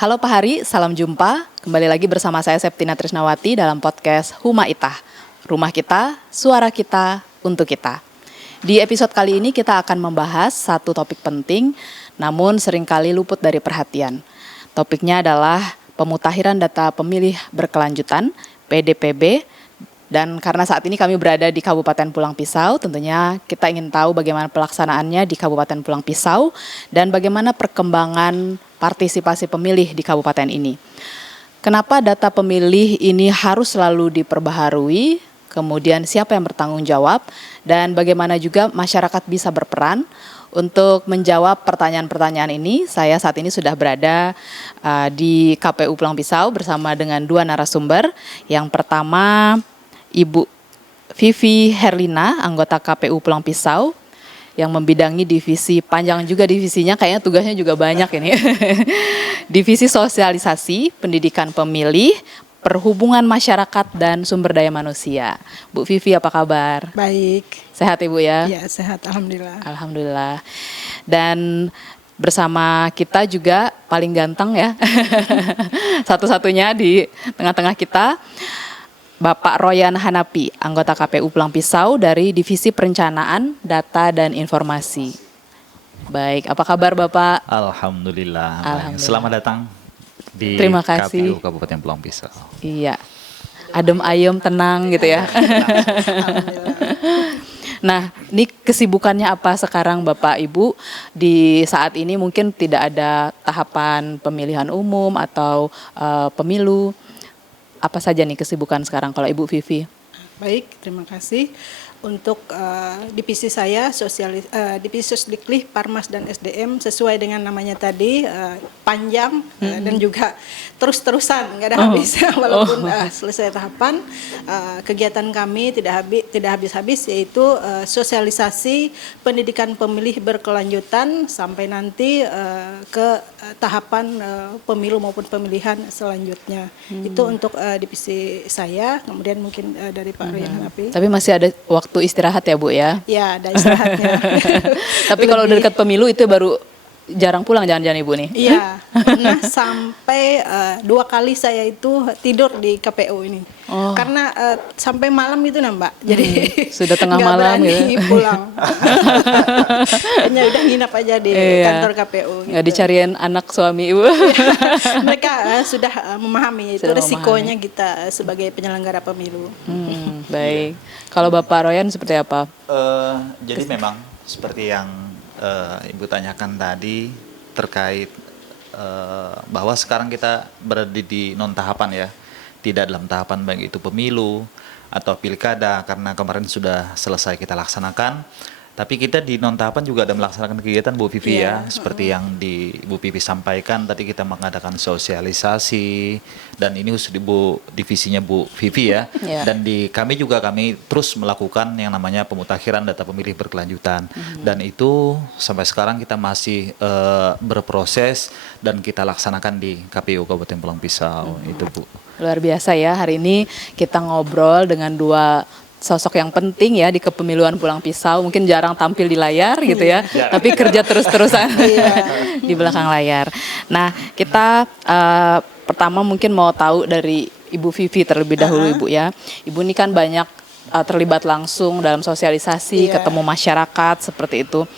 Halo Pak Hari, salam jumpa. Kembali lagi bersama saya Septina Trisnawati dalam podcast Huma Itah. Rumah kita, suara kita, untuk kita. Di episode kali ini kita akan membahas satu topik penting, namun seringkali luput dari perhatian. Topiknya adalah pemutakhiran data pemilih berkelanjutan, PDPB. Dan karena saat ini kami berada di Kabupaten Pulang Pisau, tentunya kita ingin tahu bagaimana pelaksanaannya di Kabupaten Pulang Pisau dan bagaimana perkembangan partisipasi pemilih di kabupaten ini. Kenapa data pemilih ini harus selalu diperbaharui, kemudian siapa yang bertanggung jawab, dan bagaimana juga masyarakat bisa berperan. Untuk menjawab pertanyaan-pertanyaan ini, saya saat ini sudah berada di KPU Pulang Pisau bersama dengan dua narasumber. Yang pertama, Ibu Vivi Herlina, anggota KPU Pulang Pisau, yang membidangi divisi, panjang juga divisinya, kayaknya tugasnya juga banyak ini. Divisi Sosialisasi, Pendidikan Pemilih, Perhubungan Masyarakat, dan Sumber Daya Manusia. Bu Vivi, apa kabar? Baik. Sehat Ibu ya? Ya, sehat, alhamdulillah. Alhamdulillah. Dan bersama kita juga paling ganteng ya, satu-satunya di tengah-tengah kita, Bapak Royan Hanapi, anggota KPU Pulang Pisau dari Divisi Perencanaan, Data, dan Informasi. Baik, apa kabar Bapak? Alhamdulillah. Alhamdulillah. Selamat datang di Terima kasih. KPU Kabupaten Pulang Pisau. Iya, adem ayem tenang gitu ya. Nah, ini kesibukannya apa sekarang Bapak Ibu? Di saat ini mungkin tidak ada tahapan pemilihan umum atau pemilu. Apa saja nih kesibukan sekarang kalau Ibu Vivi? Baik, terima kasih. Untuk divisi saya, divisi Sosdiklik, Parmas, dan SDM, sesuai dengan namanya tadi, panjang dan juga terus-terusan, nggak ada habis. Walaupun selesai tahapan, kegiatan kami tidak habis-habis, yaitu sosialisasi pendidikan pemilih berkelanjutan sampai nanti ke tahapan pemilu maupun pemilihan selanjutnya. Itu untuk divisi saya, kemudian mungkin dari Pak Royan Hanapi. Tapi masih ada waktu istirahat ya Bu ya? Ya, ada istirahatnya. Tapi kalau udah dekat pemilu itu baru jarang pulang jangan-jangan Ibu nih? Iya, pernah sampai 2 kali saya itu tidur di KPU ini. Oh. Karena sampai malam itu nah Mbak, jadi sudah tengah nggak malam berani gitu. pulang. Hanya udah nginap aja di kantor KPU. Gitu. Nggak dicariin anak suami Ibu? Mereka sudah memahami itu Sudah resikonya kita sebagai penyelenggara pemilu. Baik. Kalau Bapak Royan seperti apa? Jadi memang seperti yang Ibu tanyakan tadi terkait bahwa sekarang kita berada di non tahapan ya, tidak dalam tahapan baik itu pemilu atau pilkada karena kemarin sudah selesai kita laksanakan. Tapi kita di non tahapan juga ada melaksanakan kegiatan Bu Vivi ya, seperti yang Bu Vivi sampaikan tadi kita mengadakan sosialisasi dan ini khusus di divisinya Bu Vivi ya. Dan kami terus melakukan yang namanya pemutakhiran data pemilih berkelanjutan dan itu sampai sekarang kita masih berproses dan kita laksanakan di KPU Kabupaten Pulang Pisau itu Bu. Luar biasa ya, hari ini kita ngobrol dengan dua sosok yang penting ya di kepemiluan Pulang Pisau, mungkin jarang tampil di layar gitu ya, tapi kerja terus-terusan di belakang layar. Nah, kita pertama mungkin mau tahu dari Ibu Vivi terlebih dahulu Ibu ya. Ibu ini kan banyak terlibat langsung dalam sosialisasi, ketemu masyarakat seperti itu.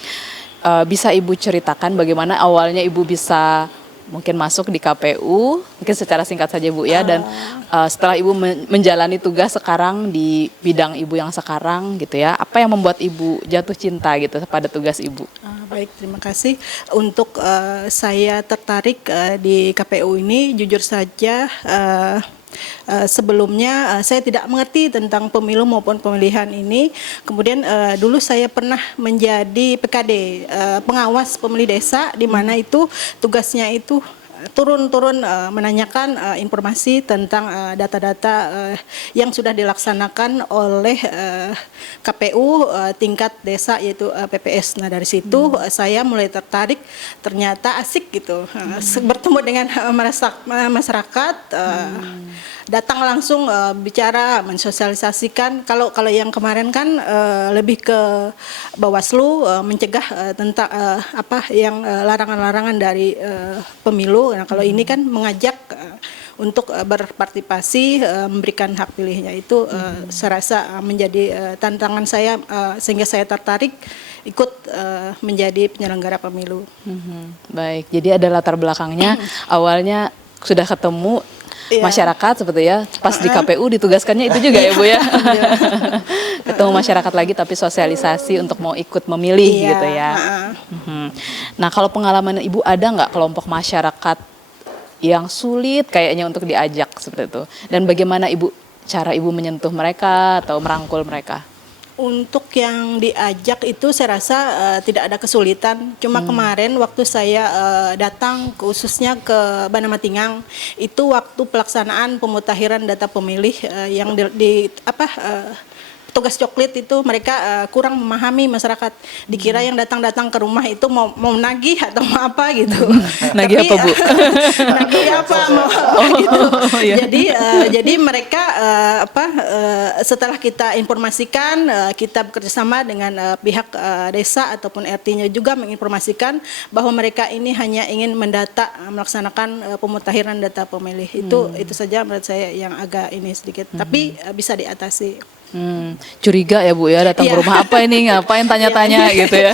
Bisa Ibu ceritakan bagaimana awalnya Ibu bisa mungkin masuk di KPU, mungkin secara singkat saja Bu ya, dan setelah Ibu menjalani tugas sekarang di bidang Ibu yang sekarang gitu ya, apa yang membuat Ibu jatuh cinta gitu pada tugas Ibu? Baik, terima kasih. Untuk saya tertarik di KPU ini, jujur saja sebelumnya saya tidak mengerti tentang pemilu maupun pemilihan ini. Kemudian dulu saya pernah menjadi PKD, pengawas pemilih desa, di mana itu tugasnya itu turun-turun menanyakan informasi tentang data-data yang sudah dilaksanakan oleh KPU tingkat desa yaitu PPS. Nah dari situ saya mulai tertarik, ternyata asik gitu bertemu dengan masyarakat, datang langsung bicara, mensosialisasikan. Kalau yang kemarin kan lebih ke Bawaslu mencegah tentang apa yang larangan-larangan dari pemilu itu. Nah, kalau ini kan mengajak untuk berpartisipasi, memberikan hak pilihnya itu saya rasa menjadi tantangan saya, sehingga saya tertarik ikut menjadi penyelenggara pemilu. Baik, jadi ada latar belakangnya. Awalnya sudah ketemu masyarakat seperti ya, pas di KPU ditugaskannya itu juga ya Bu ya. Ketemu masyarakat lagi tapi sosialisasi untuk mau ikut memilih gitu ya. Nah, kalau pengalaman Ibu ada nggak kelompok masyarakat yang sulit kayaknya untuk diajak seperti itu? Dan bagaimana cara Ibu menyentuh mereka atau merangkul mereka? Untuk yang diajak itu saya rasa tidak ada kesulitan. Cuma kemarin waktu saya datang khususnya ke Bana Matingang, itu waktu pelaksanaan pemutakhiran data pemilih yang petugas coklit itu mereka kurang memahami masyarakat. Dikira yang datang-datang ke rumah itu mau nagih atau mau apa gitu. Nagih apa Bu? Nagih apa mau gitu. Jadi mereka setelah kita informasikan, kita bekerjasama dengan pihak desa ataupun RT-nya juga menginformasikan bahwa mereka ini hanya ingin mendata, melaksanakan pemutakhiran data pemilih. Itu saja menurut saya yang agak ini sedikit, tapi bisa diatasi. Curiga ya Bu ya, datang ke rumah apa ini, ngapain tanya-tanya gitu ya.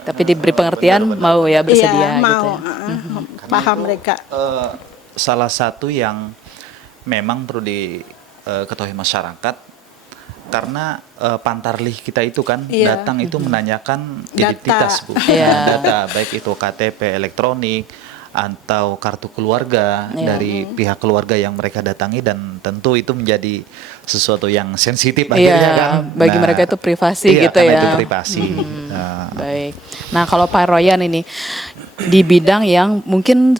Tapi diberi pengertian mau ya, bersedia mau, gitu ya. Paham mereka. Salah satu yang memang perlu diketahui masyarakat, karena pantarlih kita itu kan datang itu menanyakan identitas Bu, data baik itu KTP elektronik atau kartu keluarga dari pihak keluarga yang mereka datangi, dan tentu itu menjadi sesuatu yang sensitif akhirnya kan. Bagi mereka itu privasi gitu ya. Itu privasi. Baik. Nah, kalau Pak Royan ini di bidang yang mungkin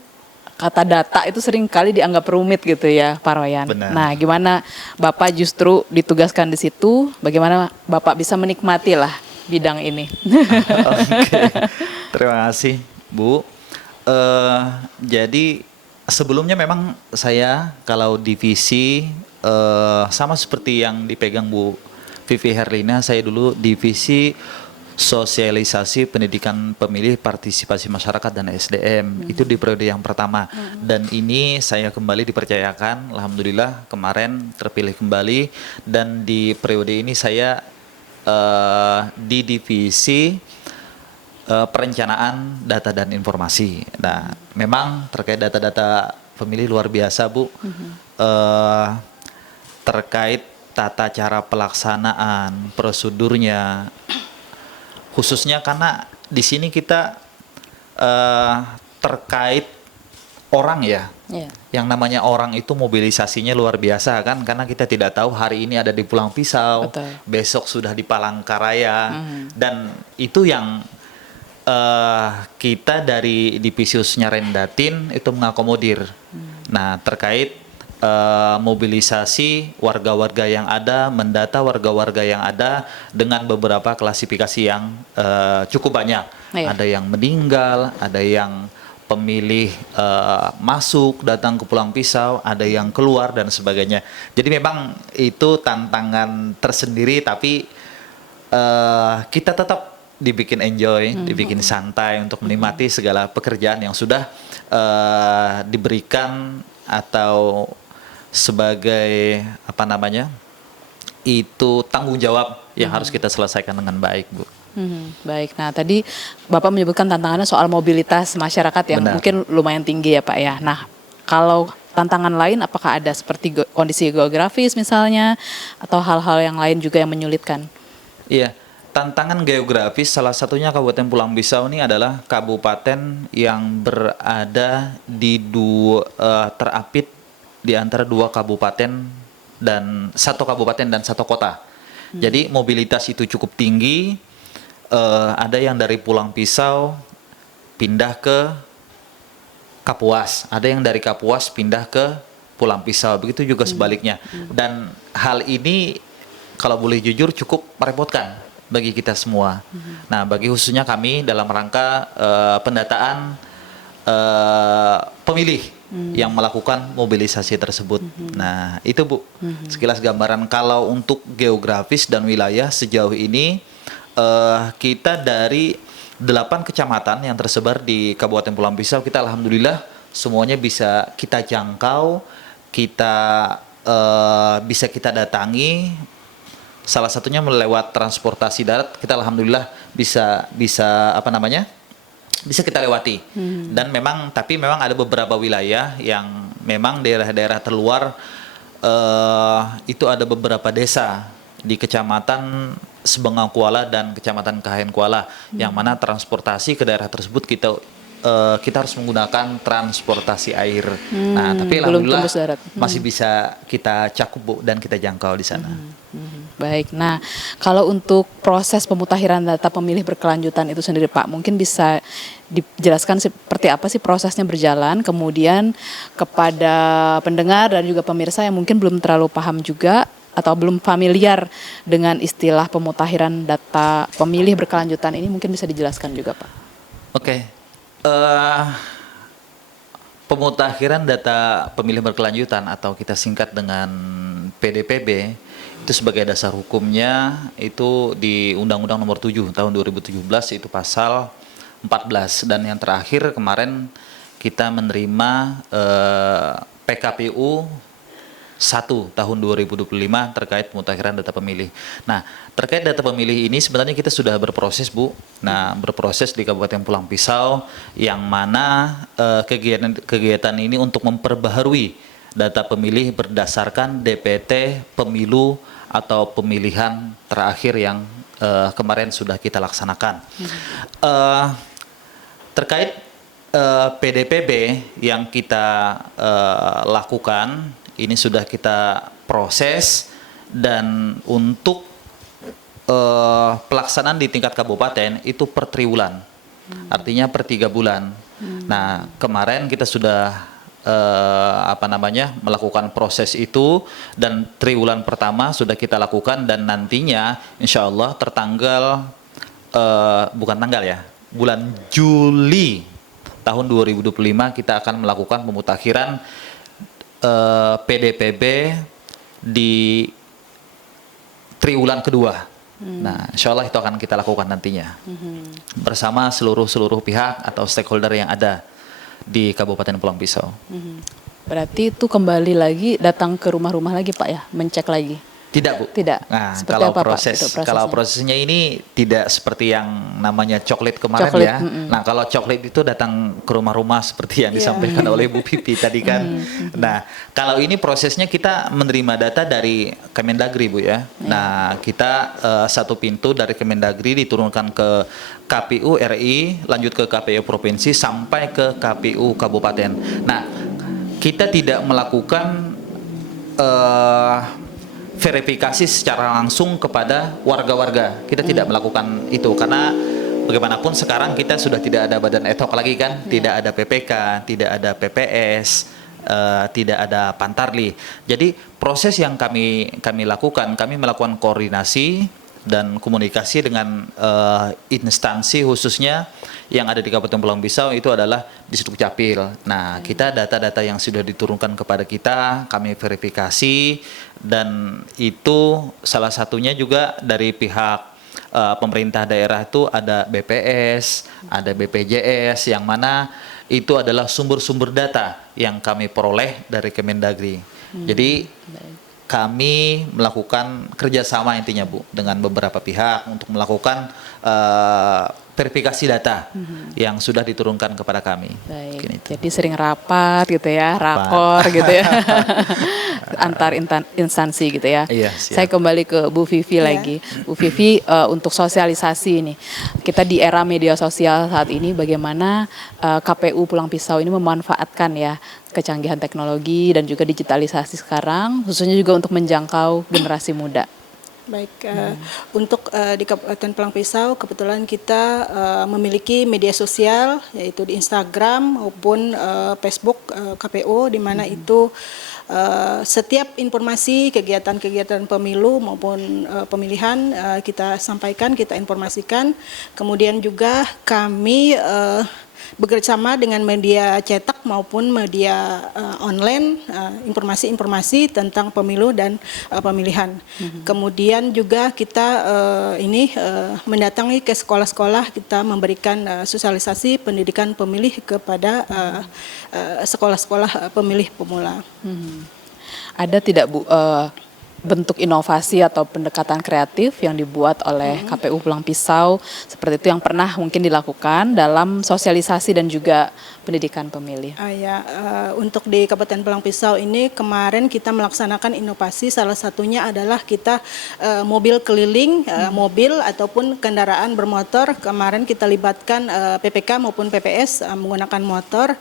kata data itu sering kali dianggap rumit gitu ya, Pak Royan. Benar. Nah, gimana Bapak justru ditugaskan di situ? Bagaimana Bapak bisa menikmati lah bidang ini? Oke. Terima kasih, Bu. Jadi sebelumnya memang saya kalau divisi sama seperti yang dipegang Bu Vivi Herlina, saya dulu divisi sosialisasi pendidikan pemilih, partisipasi masyarakat dan SDM. Itu di periode yang pertama. Dan ini saya kembali dipercayakan, alhamdulillah kemarin terpilih kembali, dan di periode ini saya di divisi perencanaan data dan informasi. Nah, memang terkait data-data pemilih luar biasa Bu, terkait tata cara pelaksanaan, prosedurnya, khususnya karena di sini kita terkait orang ya. Yang namanya orang itu mobilisasinya luar biasa kan, karena kita tidak tahu hari ini ada di Pulang Pisau, besok sudah di Palangkaraya, dan itu yang kita dari divisi khususnya Rendatin itu mengakomodir. Nah, terkait mobilisasi warga-warga yang ada, mendata warga-warga yang ada dengan beberapa klasifikasi yang cukup banyak. Ada yang meninggal, ada yang pemilih masuk datang ke Pulang Pisau, ada yang keluar dan sebagainya. Jadi memang itu tantangan tersendiri, tapi kita tetap dibikin enjoy, dibikin santai untuk menikmati segala pekerjaan yang sudah diberikan atau sebagai itu tanggung jawab yang harus kita selesaikan dengan baik, Bu. Baik, nah tadi Bapak menyebutkan tantangannya soal mobilitas masyarakat yang mungkin lumayan tinggi ya Pak ya. Nah, kalau tantangan lain apakah ada seperti kondisi geografis misalnya atau hal-hal yang lain juga yang menyulitkan? Iya. Tantangan geografis salah satunya Kabupaten Pulang Pisau ini adalah kabupaten yang berada di terapit di antara dua kabupaten dan satu kabupaten dan satu kota. Jadi mobilitas itu cukup tinggi. Ada yang dari Pulang Pisau pindah ke Kapuas, ada yang dari Kapuas pindah ke Pulang Pisau, begitu juga sebaliknya. Dan hal ini kalau boleh jujur cukup merepotkan bagi kita semua. Nah, bagi khususnya kami dalam rangka pendataan pemilih yang melakukan mobilisasi tersebut. Nah, itu Bu, sekilas gambaran. Kalau untuk geografis dan wilayah sejauh ini kita dari 8 kecamatan yang tersebar di Kabupaten Pulang Pisau, kita alhamdulillah semuanya bisa kita jangkau, kita bisa kita datangi. Salah satunya melewat transportasi darat, kita alhamdulillah bisa bisa kita lewati. Dan tapi memang ada beberapa wilayah yang memang daerah-daerah terluar, itu ada beberapa desa di Kecamatan Sebengau Kuala dan Kecamatan Kahayan Kuala, yang mana transportasi ke daerah tersebut kita harus menggunakan transportasi air. Nah, tapi alhamdulillah masih bisa kita cakup, Bu, dan kita jangkau di sana. Baik. Nah, kalau untuk proses pemutakhiran data pemilih berkelanjutan itu sendiri, Pak, mungkin bisa dijelaskan seperti apa sih prosesnya berjalan, kemudian kepada pendengar dan juga pemirsa yang mungkin belum terlalu paham juga atau belum familiar dengan istilah pemutakhiran data pemilih berkelanjutan ini, mungkin bisa dijelaskan juga, Pak. Oke. Pemutakhiran data pemilih berkelanjutan atau kita singkat dengan PDPB itu sebagai dasar hukumnya itu di Undang-Undang Nomor 7 tahun 2017 itu pasal 14, dan yang terakhir kemarin kita menerima PKPU 1 tahun 2025 terkait pemutakhiran data pemilih. Nah, terkait data pemilih ini sebenarnya kita sudah berproses, Bu. Nah, berproses di Kabupaten Pulang Pisau, yang mana kegiatan ini untuk memperbaharui data pemilih berdasarkan DPT pemilu atau pemilihan terakhir yang kemarin sudah kita laksanakan. Terkait PDPB yang kita lakukan, ini sudah kita proses, dan untuk pelaksanaan di tingkat kabupaten itu per triwulan, artinya per 3 bulan. Nah, kemarin kita sudah melakukan proses itu, dan triwulan pertama sudah kita lakukan, dan nantinya insya Allah bulan Juli tahun 2025 kita akan melakukan pemutakhiran PDPB di triwulan kedua. Nah, insya Allah itu akan kita lakukan nantinya bersama seluruh pihak atau stakeholder yang ada di Kabupaten Pulang Pisau. Berarti itu kembali lagi datang ke rumah-rumah lagi, Pak, ya, mencek lagi? Tidak, Bu. Tidak. Nah, seperti kalau apa, Pak, kalau prosesnya ini tidak seperti yang namanya coklit kemarin, ya. Nah, kalau coklit itu datang ke rumah-rumah seperti yang disampaikan oleh Bu Pipi tadi kan. Nah, kalau ini prosesnya kita menerima data dari Kemendagri, Bu, ya. Nah, kita satu pintu dari Kemendagri diturunkan ke KPU RI, lanjut ke KPU provinsi sampai ke KPU kabupaten. Nah, kita tidak melakukan verifikasi secara langsung kepada warga-warga. Kita tidak melakukan itu karena bagaimanapun sekarang kita sudah tidak ada badan ad hoc lagi kan, tidak ada PPK, tidak ada PPS, tidak ada Pantarli. Jadi proses yang kami lakukan, kami melakukan koordinasi dan komunikasi dengan instansi khususnya yang ada di Kabupaten Pulang Pisau, itu adalah di Dukcapil. Nah, kita data-data yang sudah diturunkan kepada kita, kami verifikasi, dan itu salah satunya juga dari pihak pemerintah daerah itu ada BPS, ada BPJS, yang mana itu adalah sumber-sumber data yang kami peroleh dari Kemendagri. Jadi kami melakukan kerjasama intinya, Bu, dengan beberapa pihak untuk melakukan verifikasi data yang sudah diturunkan kepada kami. Baik. Jadi sering rapat gitu ya, rakor gitu ya, antar instansi gitu ya. Iya, saya kembali ke Bu Vivi lagi. Bu Vivi, untuk sosialisasi ini, kita di era media sosial saat ini, bagaimana KPU Pulang Pisau ini memanfaatkan ya kecanggihan teknologi dan juga digitalisasi sekarang, khususnya juga untuk menjangkau generasi muda. Baik, untuk di Kabupaten Pulang Pisau kebetulan kita memiliki media sosial, yaitu di Instagram maupun Facebook KPU, di mana itu setiap informasi kegiatan-kegiatan pemilu maupun pemilihan kita sampaikan, kita informasikan. Kemudian juga kami bekerjasama dengan media cetak maupun media online, informasi-informasi tentang pemilu dan pemilihan. Kemudian juga kita mendatangi ke sekolah-sekolah, kita memberikan sosialisasi pendidikan pemilih kepada sekolah-sekolah pemilih pemula. Ada tidak Bu bentuk inovasi atau pendekatan kreatif yang dibuat oleh KPU Pulang Pisau seperti itu yang pernah mungkin dilakukan dalam sosialisasi dan juga pendidikan pemilih? Untuk di Kabupaten Pulang Pisau ini kemarin kita melaksanakan inovasi, salah satunya adalah kita mobil keliling, mobil ataupun kendaraan bermotor. Kemarin kita libatkan PPK maupun PPS menggunakan motor,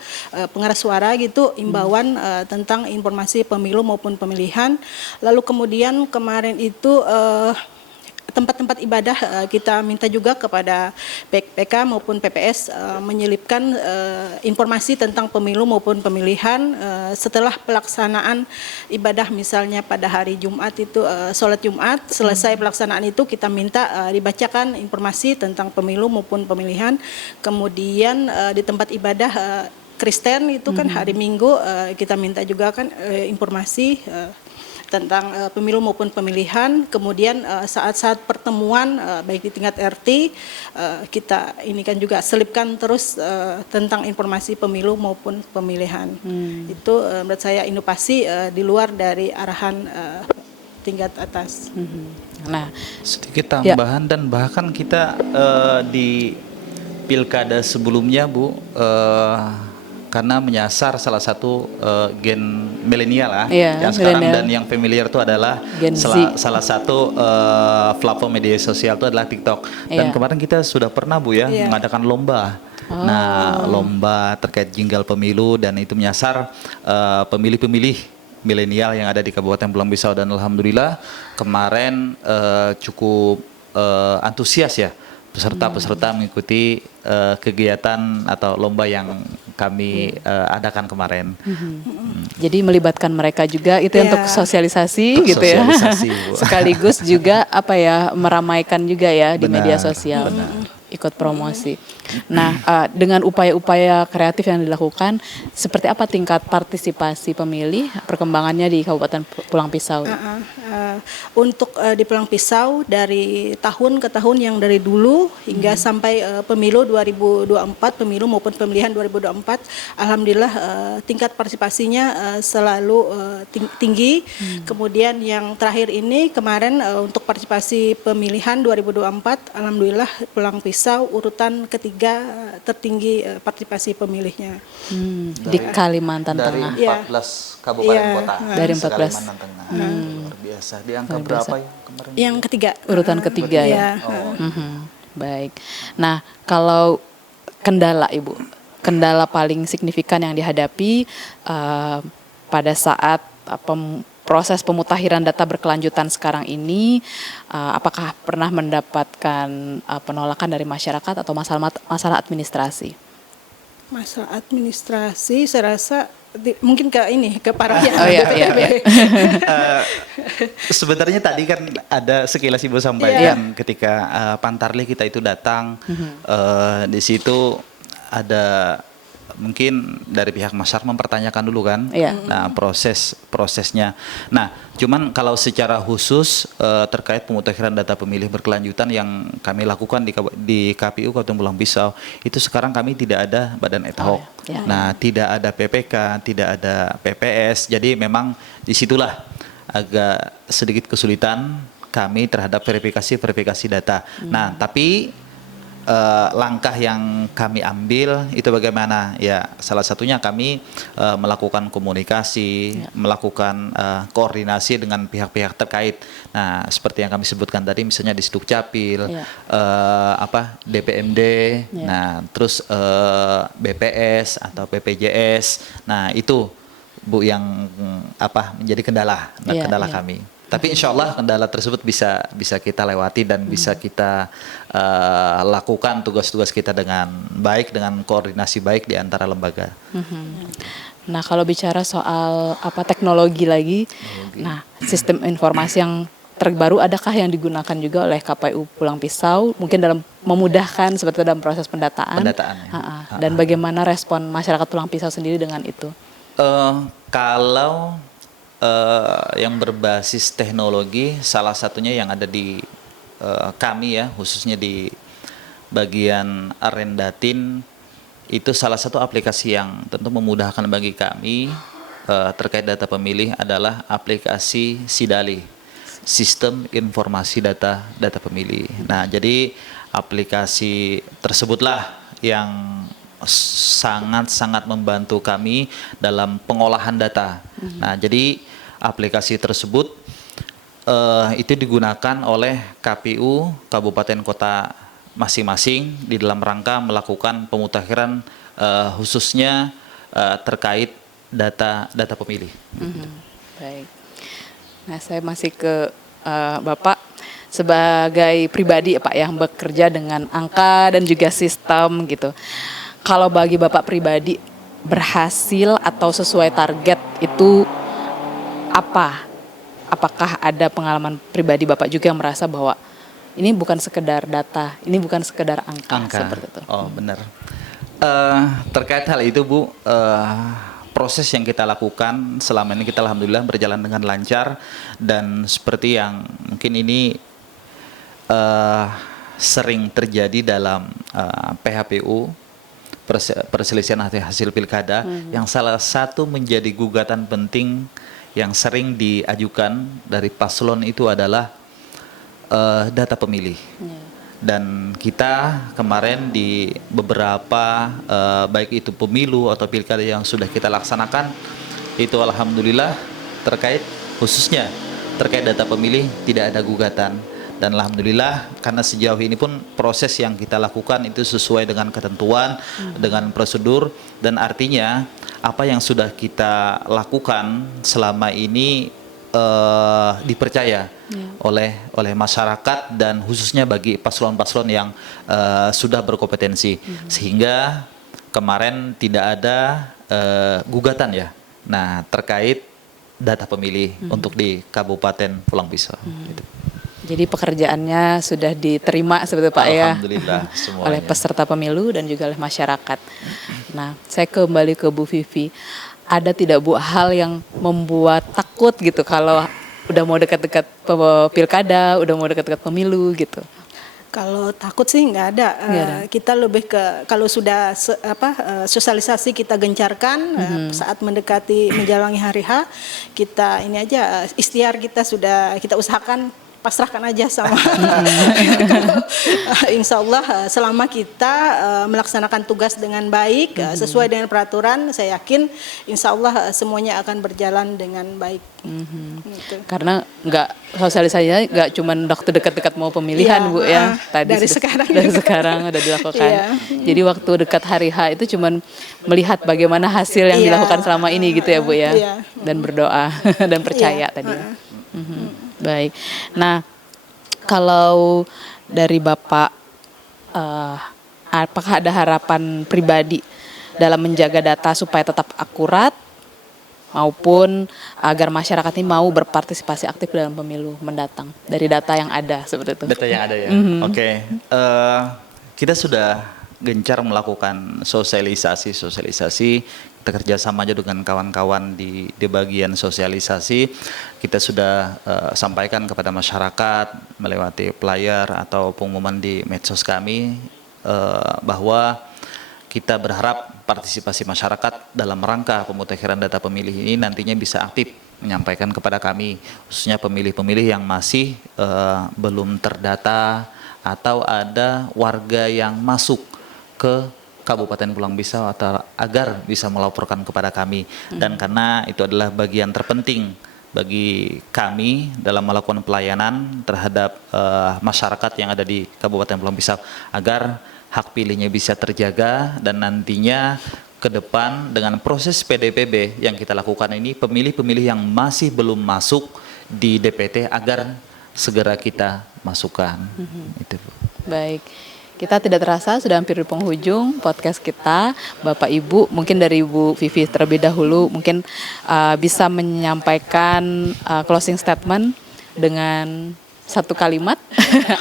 pengeras suara gitu, imbauan tentang informasi pemilu maupun pemilihan. Lalu kemudian kemarin itu tempat-tempat ibadah kita minta juga kepada PPK maupun PPS menyelipkan informasi tentang pemilu maupun pemilihan setelah pelaksanaan ibadah, misalnya pada hari Jumat itu sholat Jumat, selesai pelaksanaan itu kita minta dibacakan informasi tentang pemilu maupun pemilihan. Kemudian di tempat ibadah Kristen itu kan hari Minggu kita minta juga kan informasi tentang pemilu maupun pemilihan. Kemudian saat-saat pertemuan baik di tingkat RT kita ini kan juga selipkan terus tentang informasi pemilu maupun pemilihan. Itu menurut saya inovasi di luar dari arahan tingkat atas. Nah, sedikit tambahan dan bahkan kita di pilkada sebelumnya Bu, karena menyasar salah satu gen milenial yang sekarang dan yang familiar itu adalah salah satu platform media sosial itu adalah TikTok. Dan kemarin kita sudah pernah Bu mengadakan lomba. Nah, lomba terkait jinggal pemilu dan itu menyasar pemilih-pemilih milenial yang ada di Kabupaten Pulang Pisau, dan alhamdulillah kemarin cukup antusias ya peserta-peserta mengikuti kegiatan atau lomba yang kami adakan kemarin. Jadi melibatkan mereka juga itu untuk sosialisasi gitu ya. Sekaligus juga meramaikan juga ya di media sosial. Ikut promosi. Nah, dengan upaya-upaya kreatif yang dilakukan, seperti apa tingkat partisipasi pemilih perkembangannya di Kabupaten Pulang Pisau? Untuk di Pulang Pisau dari tahun ke tahun yang dari dulu hingga sampai pemilu 2024, pemilu maupun pemilihan 2024, alhamdulillah tingkat partisipasinya selalu tinggi. Kemudian yang terakhir ini kemarin untuk partisipasi pemilihan 2024, alhamdulillah Pulang Pisau urutan ketiga tertinggi partisipasi pemilihnya. Di Kalimantan dari Tengah. 14 kabupaten kota. Dari 14. Kalimantan Tengah. Luar biasa. Di angka berapa ya kemarin? Yang ketiga. Urutan ketiga ya. Baik. Nah, kalau kendala Ibu, kendala paling signifikan yang dihadapi pada saat proses pemutakhiran data berkelanjutan sekarang ini, apakah pernah mendapatkan penolakan dari masyarakat atau masalah administrasi? Masalah administrasi, saya rasa mungkin ke para sebenarnya tadi kan ada sekilas Ibu sampaikan ketika Pantarlih kita itu datang, di situ ada mungkin dari pihak masyarakat mempertanyakan dulu kan, nah prosesnya. Nah, cuman kalau secara khusus terkait pemutakhiran data pemilih berkelanjutan yang kami lakukan di KPU Kabupaten Pulang Pisau, itu sekarang kami tidak ada badan ad hoc. Nah, tidak ada PPK, tidak ada PPS. Jadi memang disitulah agak sedikit kesulitan kami terhadap verifikasi data. Nah, tapi langkah yang kami ambil itu bagaimana? Ya, salah satunya kami melakukan komunikasi, melakukan koordinasi dengan pihak-pihak terkait. Nah, seperti yang kami sebutkan tadi, misalnya di Sdukcapil, DPMD, nah terus BPS atau BPJS. Nah, itu Bu yang menjadi kendala kami. Tapi insya Allah kendala tersebut bisa kita lewati dan bisa kita lakukan tugas-tugas kita dengan baik, dengan koordinasi baik di antara lembaga. Nah, kalau bicara soal teknologi lagi, nah sistem informasi yang terbaru adakah yang digunakan juga oleh KPU Pulang Pisau mungkin dalam memudahkan seperti itu dalam proses pendataan. Pendataan, ya. Dan bagaimana respon masyarakat Pulang Pisau sendiri dengan itu? Kalau yang berbasis teknologi, salah satunya yang ada di kami ya, khususnya di bagian Arendatin, itu salah satu aplikasi yang tentu memudahkan bagi kami terkait data pemilih adalah aplikasi SIDALI, Sistem Informasi Data Pemilih. Nah, jadi aplikasi tersebutlah yang sangat-sangat membantu kami dalam pengolahan data. Nah, jadi aplikasi tersebut itu digunakan oleh KPU Kabupaten Kota masing-masing di dalam rangka melakukan pemutakhiran khususnya terkait data pemilih. Baik. Nah, saya masih ke Bapak sebagai pribadi ya Pak yang bekerja dengan angka dan juga sistem gitu. Kalau bagi Bapak pribadi berhasil atau sesuai target itu apa? Apakah ada pengalaman pribadi Bapak juga yang merasa bahwa ini bukan sekedar data, ini bukan sekedar angka. Seperti itu? Oh, benar. Terkait hal itu, Bu, proses yang kita lakukan selama ini kita alhamdulillah berjalan dengan lancar, dan seperti yang mungkin ini sering terjadi dalam PHPU, perselisihan hasil pilkada, yang salah satu menjadi gugatan penting yang sering diajukan dari paslon itu adalah data pemilih. Dan kita kemarin di beberapa baik itu pemilu atau pilkada yang sudah kita laksanakan, itu alhamdulillah khususnya terkait data pemilih tidak ada gugatan. Dan alhamdulillah karena sejauh ini pun proses yang kita lakukan itu sesuai dengan ketentuan, dengan prosedur, dan artinya apa yang sudah kita lakukan selama ini dipercaya oleh masyarakat, dan khususnya bagi paslon-paslon yang sudah berkompetensi, sehingga kemarin tidak ada gugatan ya. Nah, terkait data pemilih untuk di Kabupaten Pulang Pisau. Gitu. Jadi pekerjaannya sudah diterima seperti Pak ya, alhamdulillah semuanya, oleh peserta pemilu dan juga oleh masyarakat. Nah, saya kembali ke Bu Vivi. Ada tidak Bu hal yang membuat takut gitu kalau udah mau dekat-dekat pilkada, udah mau dekat-dekat pemilu gitu? Kalau takut sih nggak ada. Kita lebih ke kalau sudah sosialisasi kita gencarkan saat mendekati menjelangi hari H, kita ini aja ikhtiar kita sudah kita usahakan pasrahkan aja sama insya Allah selama kita melaksanakan tugas dengan baik sesuai dengan peraturan, saya yakin insya Allah semuanya akan berjalan dengan baik. Gitu. Karena sosialisasinya nggak cuma waktu dekat-dekat mau pemilihan Bu ya, tadi dari sekarang udah dilakukan. Jadi waktu dekat hari H itu cuma melihat bagaimana hasil yang dilakukan selama ini gitu ya Bu ya, dan berdoa dan percaya tadi. Baik. Nah, kalau dari Bapak, apakah ada harapan pribadi dalam menjaga data supaya tetap akurat, maupun agar masyarakat ini mau berpartisipasi aktif dalam pemilu mendatang dari data yang ada seperti itu? Data yang ada ya. Oke. Kita sudah gencar melakukan sosialisasi. Kita kerjasama aja dengan kawan-kawan di bagian sosialisasi. Kita sudah sampaikan kepada masyarakat melewati flyer atau pengumuman di medsos kami bahwa kita berharap partisipasi masyarakat dalam rangka pemutakhiran data pemilih ini nantinya bisa aktif menyampaikan kepada kami, khususnya pemilih-pemilih yang masih belum terdata atau ada warga yang masuk ke Kabupaten Pulang Pisau atau agar bisa melaporkan kepada kami. Dan karena itu adalah bagian terpenting bagi kami dalam melakukan pelayanan terhadap masyarakat yang ada di Kabupaten Pulang Pisau, agar hak pilihnya bisa terjaga, dan nantinya ke depan dengan proses PDPB yang kita lakukan ini, pemilih-pemilih yang masih belum masuk di DPT agar segera kita masukkan. Itu, Bu. Baik. Kita tidak terasa sudah hampir di penghujung podcast kita. Bapak Ibu, mungkin dari Ibu Vivi terlebih dahulu mungkin bisa menyampaikan closing statement dengan satu kalimat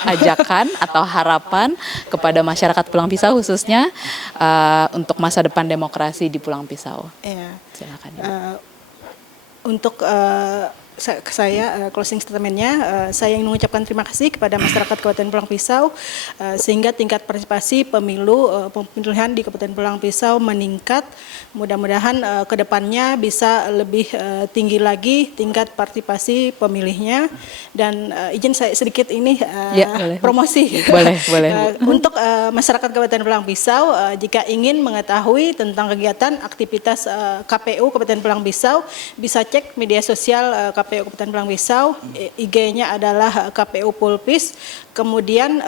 ajakan atau harapan kepada masyarakat Pulang Pisau khususnya untuk masa depan demokrasi di Pulang Pisau. Ya. Silakan. Untuk saya closing statementnya, saya ingin mengucapkan terima kasih kepada masyarakat Kabupaten Pulang Pisau sehingga tingkat partisipasi pemilihan di Kabupaten Pulang Pisau meningkat. Mudah-mudahan ke depannya bisa lebih tinggi lagi tingkat partisipasi pemilihnya. Dan izin saya sedikit ini boleh. promosi. Boleh. Untuk masyarakat Kabupaten Pulang Pisau, jika ingin mengetahui tentang kegiatan aktivitas KPU Kabupaten Pulang Pisau, bisa cek media sosial KPU Kabupaten Pulang Pisau, IG-nya adalah KPU Pulpis. Kemudian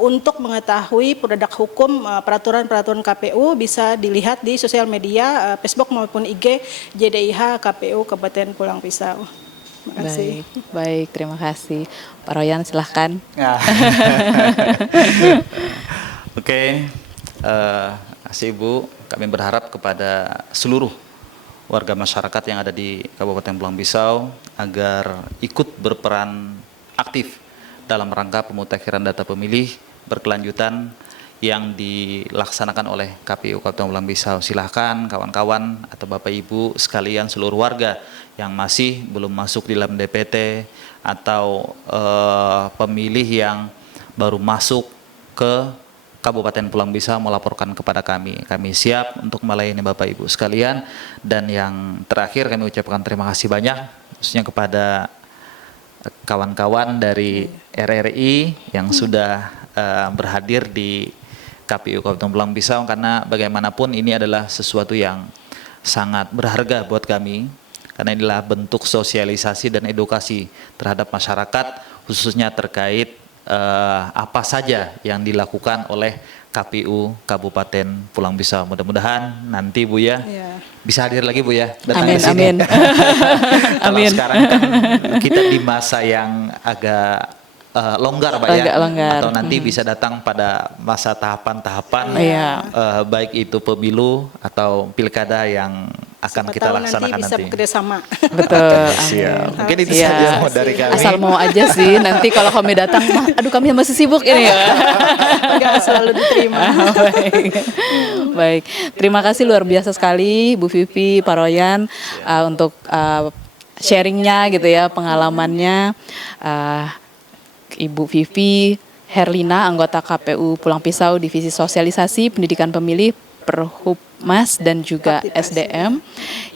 untuk mengetahui produk hukum peraturan-peraturan KPU bisa dilihat di sosial media Facebook maupun IG JDIH KPU Kabupaten Pulang Pisau. Terima kasih. Baik, terima kasih. Pak Royan, silahkan. Oke, kasih Ibu. Kami berharap kepada seluruh warga masyarakat yang ada di Kabupaten Pulang Pisau agar ikut berperan aktif dalam rangka pemutakhiran data pemilih berkelanjutan yang dilaksanakan oleh KPU Kabupaten Pulang Pisau. Silahkan kawan-kawan atau Bapak Ibu sekalian seluruh warga yang masih belum masuk di dalam DPT atau pemilih yang baru masuk ke Kabupaten Pulang Pisau melaporkan kepada kami. Kami siap untuk melayani Bapak Ibu sekalian. Dan yang terakhir kami ucapkan terima kasih banyak khususnya kepada kawan-kawan dari RRI yang sudah berhadir di KPU Kabupaten Pulang Pisau, karena bagaimanapun ini adalah sesuatu yang sangat berharga buat kami, karena inilah bentuk sosialisasi dan edukasi terhadap masyarakat khususnya terkait apa saja yang dilakukan oleh KPU Kabupaten Pulang Pisau. Mudah-mudahan nanti Bu ya bisa hadir lagi Bu ya. Amin, amin. Kalau sekarang kan kita di masa yang agak longgar Pak ya, longgar. atau nanti bisa datang pada masa tahapan-tahapan baik itu pemilu atau pilkada yang akan kita laksanakan nanti. Bisa bekerja sama. Betul. Siap. Mungkin itu saja dari kami. Asal mau aja sih. Nanti kalau kami datang, aduh kami masih sibuk ini ya. Enggak selalu diterima. Baik. Terima kasih luar biasa sekali Bu Vivi, Pak Royan untuk sharingnya gitu ya, pengalamannya. Ibu Vivi Herlina, anggota KPU Pulang Pisau, Divisi Sosialisasi Pendidikan Pemilih, Perhubmas dan juga SDM,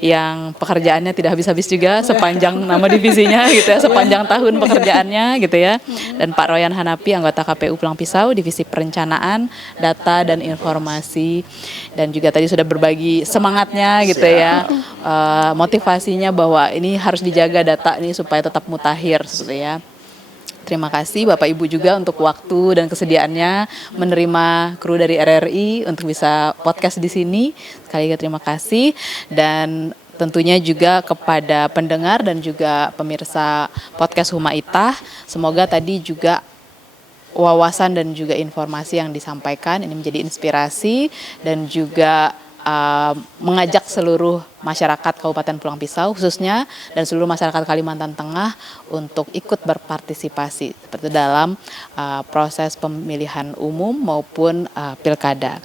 yang pekerjaannya tidak habis-habis juga sepanjang nama divisinya gitu ya, sepanjang tahun pekerjaannya gitu ya. Dan Pak Royan Hanapi, anggota KPU Pulang Pisau, Divisi Perencanaan, Data dan Informasi, dan juga tadi sudah berbagi semangatnya gitu ya, motivasinya bahwa ini harus dijaga data ini supaya tetap mutakhir gitu ya. Terima kasih Bapak Ibu juga untuk waktu dan kesediaannya menerima kru dari RRI untuk bisa podcast di sini. Sekali lagi terima kasih, dan tentunya juga kepada pendengar dan juga pemirsa podcast Huma Itah. Semoga tadi juga wawasan dan juga informasi yang disampaikan ini menjadi inspirasi dan juga mengajak seluruh masyarakat Kabupaten Pulang Pisau khususnya dan seluruh masyarakat Kalimantan Tengah untuk ikut berpartisipasi seperti dalam proses pemilihan umum maupun pilkada.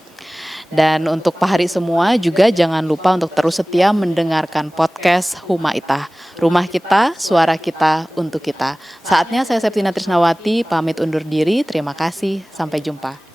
Dan untuk Pak Hari semua juga jangan lupa untuk terus setia mendengarkan podcast Huma Itah. Rumah kita, suara kita, untuk kita. Saatnya saya Septina Trisnawati pamit undur diri. Terima kasih, sampai jumpa.